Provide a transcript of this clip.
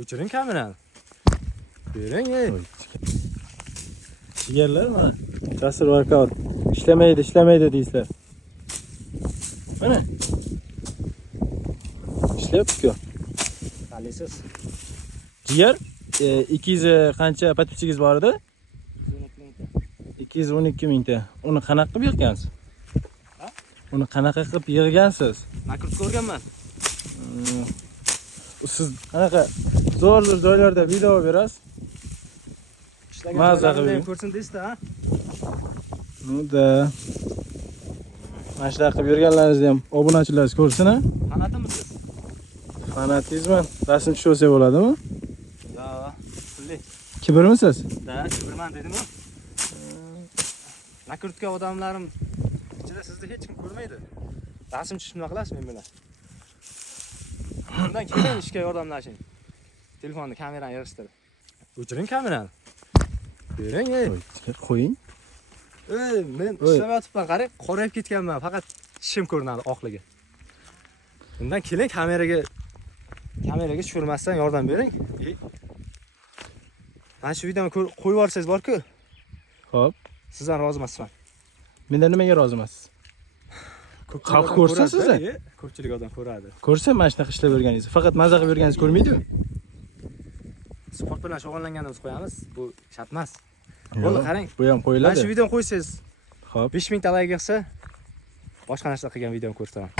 O'chiring kamerani. Bering, ey. Jigarlar mana. Jasur workout. İşlemaydi deysizlar. Mana. Ishlayapti-ku. Qalisiz. Jigar 200 qancha podpischigiz bor edi? 212 mingta. Uni qanaqa qilib yig'gansiz? Ha? Uni qanaqa qilib yig'gansiz? Nakrutga o'rganman. Siz qanaqa zo'r joylarda video berasiz? Mazza qilib ko'rsin deysiz-da, ha? Unda mana shunaqa qilib yurganlaringizni ham obunachilaringiz ko'rsin, ha? Fanatmisiz? Fanatizman. Rasm tushib olsa bo'ladimi? Da, pulli. Kibrmisiz? Da, kibrman dedim-ku. Nakrutka odamlarim ichida sizni hech kim ko'rmaydi. Rasm tushib nima qilasiz men bilan? Bundan keyin ishga yordamlashing. Telefonni, kamerani yig'ishtirib. O'chiring kamerani. Bering, ey. Qo'ying. Ey, men ishlamayotibman, qarang, qorayib ketganman, faqat tishim ko'rinadi oqligi. Bundan keling kameraga tushirmasdan yordam bering. Mana shu videoni qo'yib yuborsangiz bor-ku. Xo'p. Sizdan rozi emasman. Mendan nimaga rozi emasiz? Xalq ko'rsa sizni? Ko'pchilik odam ko'radi. Ko'rsa mana shunaqa ishlab yurganingizni, faqat mazza qilib yurganingizni ko'rmaydi-ku. Sport bilan shug'ullanganda biz qo'yamiz. Bu shart emas. Bo'ldi, qarang. Bu ham Mana qo'yiladi. shu videoni qo'ysangiz, Xo'p. 5000 ta like yig'sa, boshqa narsa qilgan videoni ko'rsataman.